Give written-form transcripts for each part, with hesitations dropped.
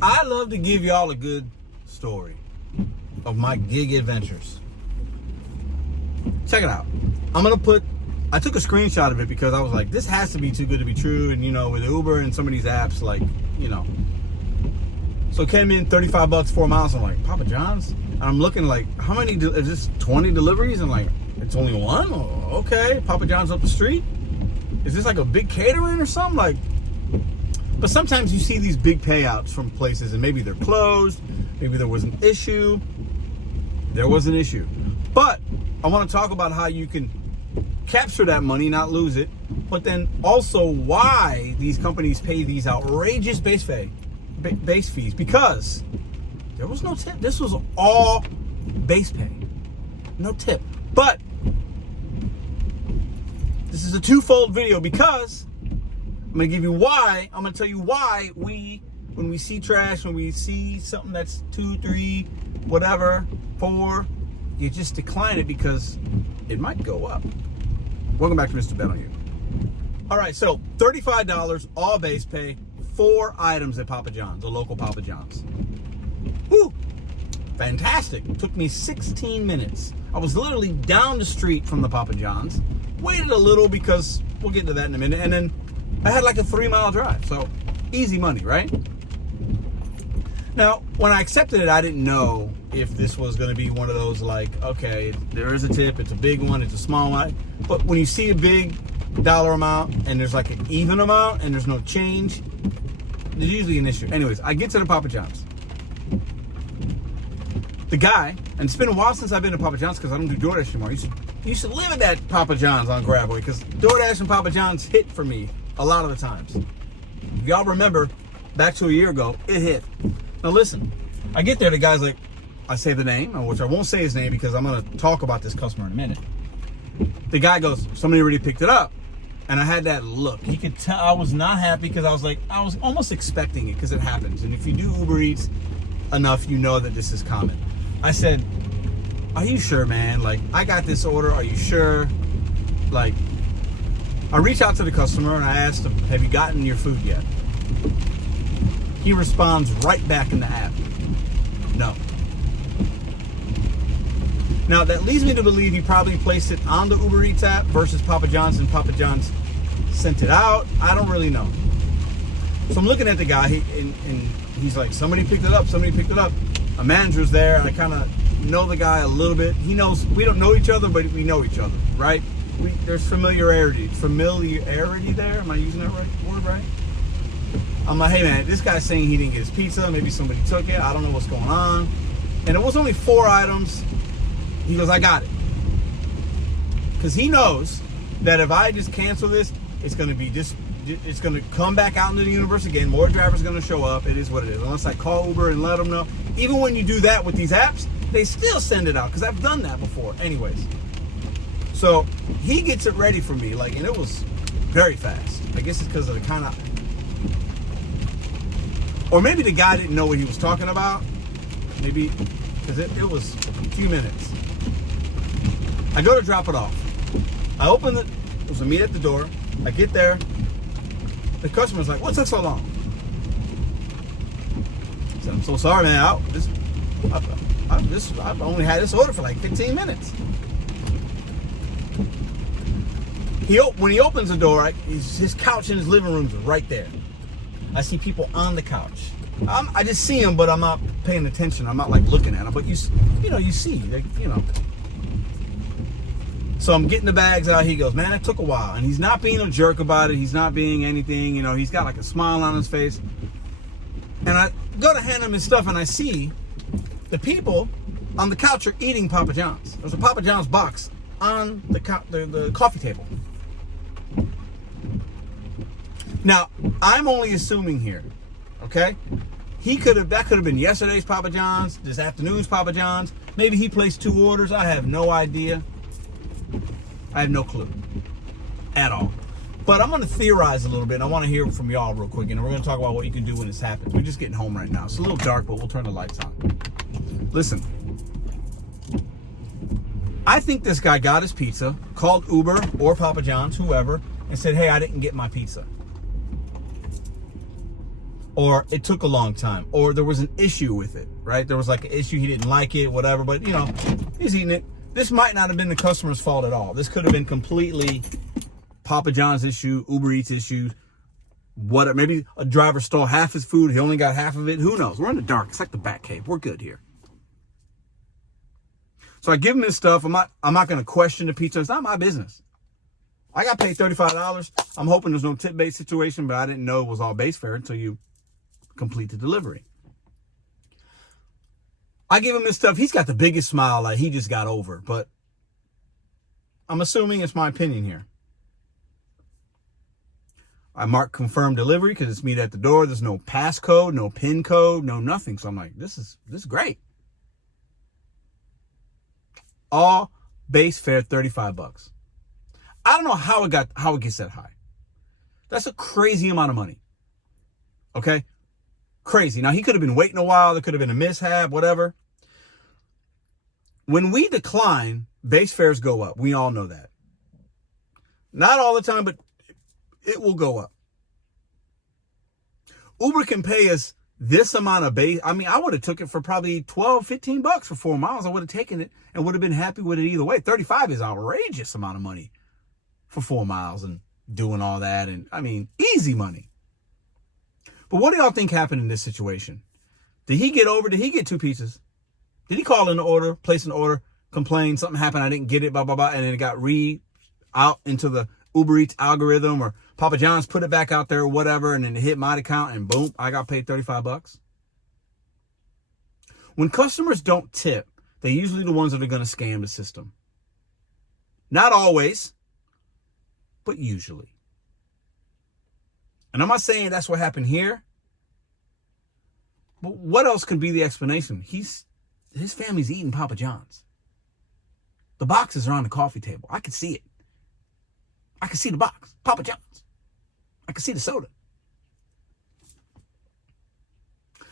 I love to give y'all a good story of my gig adventures. Check it out. I took a screenshot of it because I was like, this has to be too good to be true. And, you know, with Uber and some of these apps, like, you know. So it came in $35, 4 miles. I'm like, Papa John's? And I'm looking like, how many, is this 20 deliveries? And like, it's only one? Oh, okay. Papa John's up the street? Is this like a big catering or something? Like, but sometimes you see these big payouts from places and maybe they're closed. Maybe there was an issue. There was an issue. But I want to talk about how you can capture that money, not lose it, but then also why these companies pay these outrageous base fees, because there was no tip. This was all base pay, no tip. But this is a twofold video because I'm gonna give you why. I'm gonna tell you why when we see trash, when we see something that's 2, 3, whatever, 4, you just decline it because it might go up. Welcome back to Mr.BetonYou. All right, so $35, all base pay, 4 items at Papa John's, a local Papa John's. Woo! Fantastic. It took me 16 minutes. I was literally down the street from the Papa John's. Waited a little because we'll get to that in a minute. And then I had like a 3-mile drive. So easy money, right? Now, when I accepted it, I didn't know if this was going to be one of those like, okay, there is a tip, it's a big one, it's a small one. But when you see a big dollar amount and there's like an even amount and there's no change, there's usually an issue. Anyways, I get to the Papa John's. The guy, and it's been a while since I've been to Papa John's because I don't do DoorDash anymore. I used to live at that Papa John's on Grabway because DoorDash and Papa John's hit for me a lot of the times. If y'all remember, back to a year ago, it hit. Now listen, I get there, the guy's like, I say the name, which I won't say his name because I'm going to talk about this customer in a minute. The guy goes, somebody already picked it up. And I had that look. He could tell I was not happy because I was almost expecting it because it happens. And if you do Uber Eats enough, you know that this is common. I said, are you sure, man? Like, I got this order. Are you sure? Like, I reach out to the customer and I asked him, have you gotten your food yet? He responds right back in the app, no. Now, that leads me to believe he probably placed it on the Uber Eats app versus Papa John's, and Papa John's sent it out. I don't really know. So I'm looking at the guy, and he's like, somebody picked it up, somebody picked it up. A manager's there. I kind of know the guy a little bit. He knows, we don't know each other, but we know each other, right? There's familiarity there. Am I using that word right? I'm like, hey man, this guy's saying he didn't get his pizza. Maybe somebody took it. I don't know what's going on. And it was only 4 items. He goes, I got it. Because he knows that if I just cancel this, it's going to come back out into the universe again. More drivers are going to show up. It is what it is. Unless I call Uber and let them know. Even when you do that with these apps, they still send it out because I've done that before. Anyways. So he gets it ready for me. Like, and it was very fast. I guess it's because of the kind of... Or maybe the guy didn't know what he was talking about. Maybe because it was a few minutes. I go to drop it off. I open it. It was a meet at the door. I get there. The customer's like, what took so long? I said, I'm so sorry, man. I've only had this order for like 15 minutes. When he opens the door, his couch in his living room is right there. I see people on the couch. I just see them, but I'm not paying attention. I'm not like looking at them. But you see, like, you know. So I'm getting the bags out. He goes, man, it took a while. And he's not being a jerk about it. He's not being anything. You know, he's got like a smile on his face. And I go to hand him his stuff, and I see the people on the couch are eating Papa John's. There's a Papa John's box on the coffee table. Now, I'm only assuming here, okay? That could have been yesterday's Papa John's, this afternoon's Papa John's. Maybe he placed 2 orders. I have no idea. I have no clue at all. But I'm going to theorize a little bit, and I want to hear from y'all real quick, and we're going to talk about what you can do when this happens. We're just getting home right now. It's a little dark, but we'll turn the lights on. Listen. I think this guy got his pizza, called Uber or Papa John's, whoever, and said, hey, I didn't get my pizza. or it took a long time, or there was an issue with it, right? There was like an issue, he didn't like it, whatever, but you know, he's eating it. This might not have been the customer's fault at all. This could have been completely Papa John's issue, Uber Eats issue, whatever. Maybe a driver stole half his food, he only got half of it. Who knows? We're in the dark. It's like the Batcave. We're good here. So I give him his stuff. I'm not going to question the pizza. It's not my business. I got paid $35. I'm hoping there's no tip-based situation, but I didn't know it was all base fare until you complete the delivery. I give him his stuff. He's got the biggest smile, like he just got over, but I'm assuming it's my opinion here. I mark confirm delivery because it's meet at the door. There's no passcode, no PIN code, no nothing. So I'm like, this is great. All base fare, $35. I don't know how it gets that high. That's a crazy amount of money. Okay? Crazy. Now, he could have been waiting a while. There could have been a mishap, whatever. When we decline, base fares go up. We all know that. Not all the time, but it will go up. Uber can pay us this amount of base. I mean, I would have took it for probably $12, $15 for 4 miles. I would have taken it and would have been happy with it either way. 35 is outrageous amount of money for 4 miles and doing all that. And I mean, easy money. But what do y'all think happened in this situation? Did he get over? Did he get 2 pizzas? Did he call in the order, place an order, complain, something happened, I didn't get it, blah, blah, blah, and then it got out into the Uber Eats algorithm, or Papa John's put it back out there or whatever, and then it hit my account and boom, I got paid $35. When customers don't tip, they're usually the ones that are going to scam the system. Not always, but usually. And I'm not saying that's what happened here, but what else could be the explanation? His family's eating Papa John's. The boxes are on the coffee table. I can see it. I can see the box. Papa John's. I can see the soda.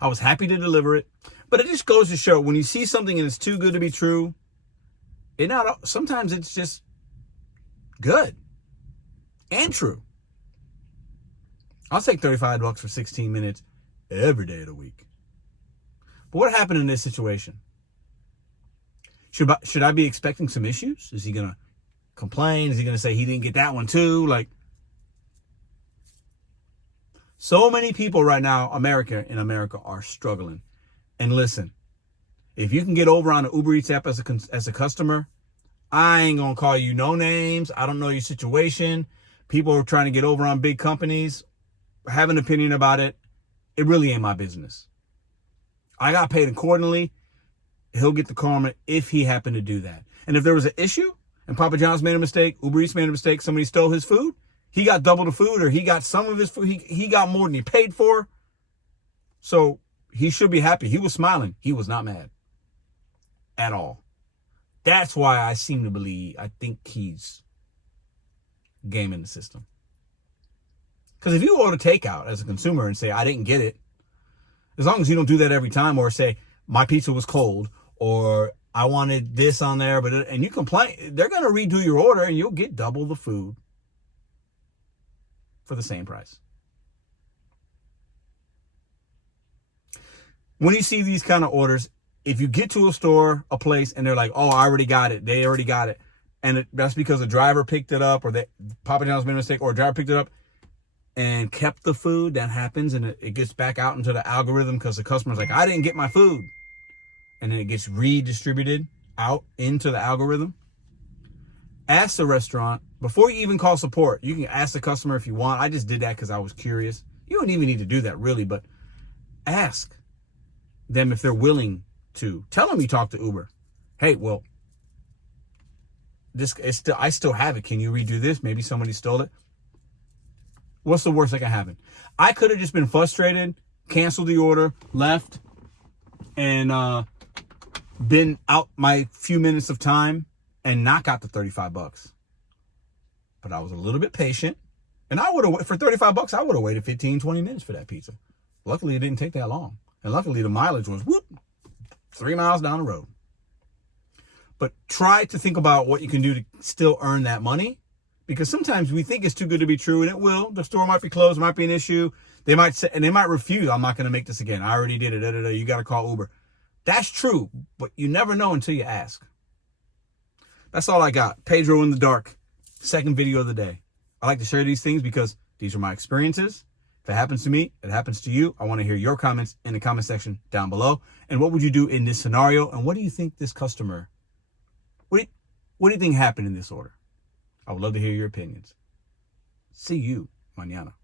I was happy to deliver it. But it just goes to show, when you see something and it's too good to be true, sometimes it's just good and true. I'll take $35 for 16 minutes every day of the week. But what happened in this situation? Should I be expecting some issues? Is he going to complain? Is he going to say he didn't get that one too? Like, so many people right now, in America are struggling. And listen, if you can get over on the Uber Eats app as a customer, I ain't going to call you no names. I don't know your situation. People are trying to get over on big companies. Have an opinion about it. It really ain't my business. I got paid accordingly. He'll get the karma if he happened to do that. And if there was an issue and Papa John's made a mistake, Uber Eats made a mistake, somebody stole his food, he got double the food, or he got some of his food, he got more than he paid for. So he should be happy. He was smiling. He was not mad at all. That's why I think he's gaming the system. Because if you order takeout as a consumer and say, I didn't get it, as long as you don't do that every time, or say, my pizza was cold, or I wanted this on there, and you complain, they're going to redo your order and you'll get double the food for the same price. When you see these kind of orders, if you get to a store, a place, and they're like, oh, I already got it. They already got it. And that's because a driver picked it up, or that Papa John's made a mistake, or a driver picked it up and kept the food. That happens, and it gets back out into the algorithm because the customer's like, I didn't get my food. And then it gets redistributed out into the algorithm. Ask the restaurant, before you even call support, you can ask the customer if you want. I just did that because I was curious. You don't even need to do that really, but ask them if they're willing to. Tell them you talked to Uber. Hey, well, I still have it. Can you redo this? Maybe somebody stole it. What's the worst that can happen? I could have just been frustrated, canceled the order, left, and been out my few minutes of time and not got the $35. But I was a little bit patient, and I would have, for $35, I would have waited 15, 20 minutes for that pizza. Luckily, it didn't take that long. And luckily, the mileage was 3 miles down the road. But try to think about what you can do to still earn that money, because sometimes we think it's too good to be true, and it will. The store might be closed, might be an issue. They might say, and they might refuse. I'm not going to make this again. I already did it. Da, da, da. You got to call Uber. That's true, but you never know until you ask. That's all I got. Pedro in the dark. Second video of the day. I like to share these things because these are my experiences. If it happens to me, it happens to you. I want to hear your comments in the comment section down below. And what would you do in this scenario? And what do you think this customer, what do you think happened in this order? I would love to hear your opinions. See you mañana.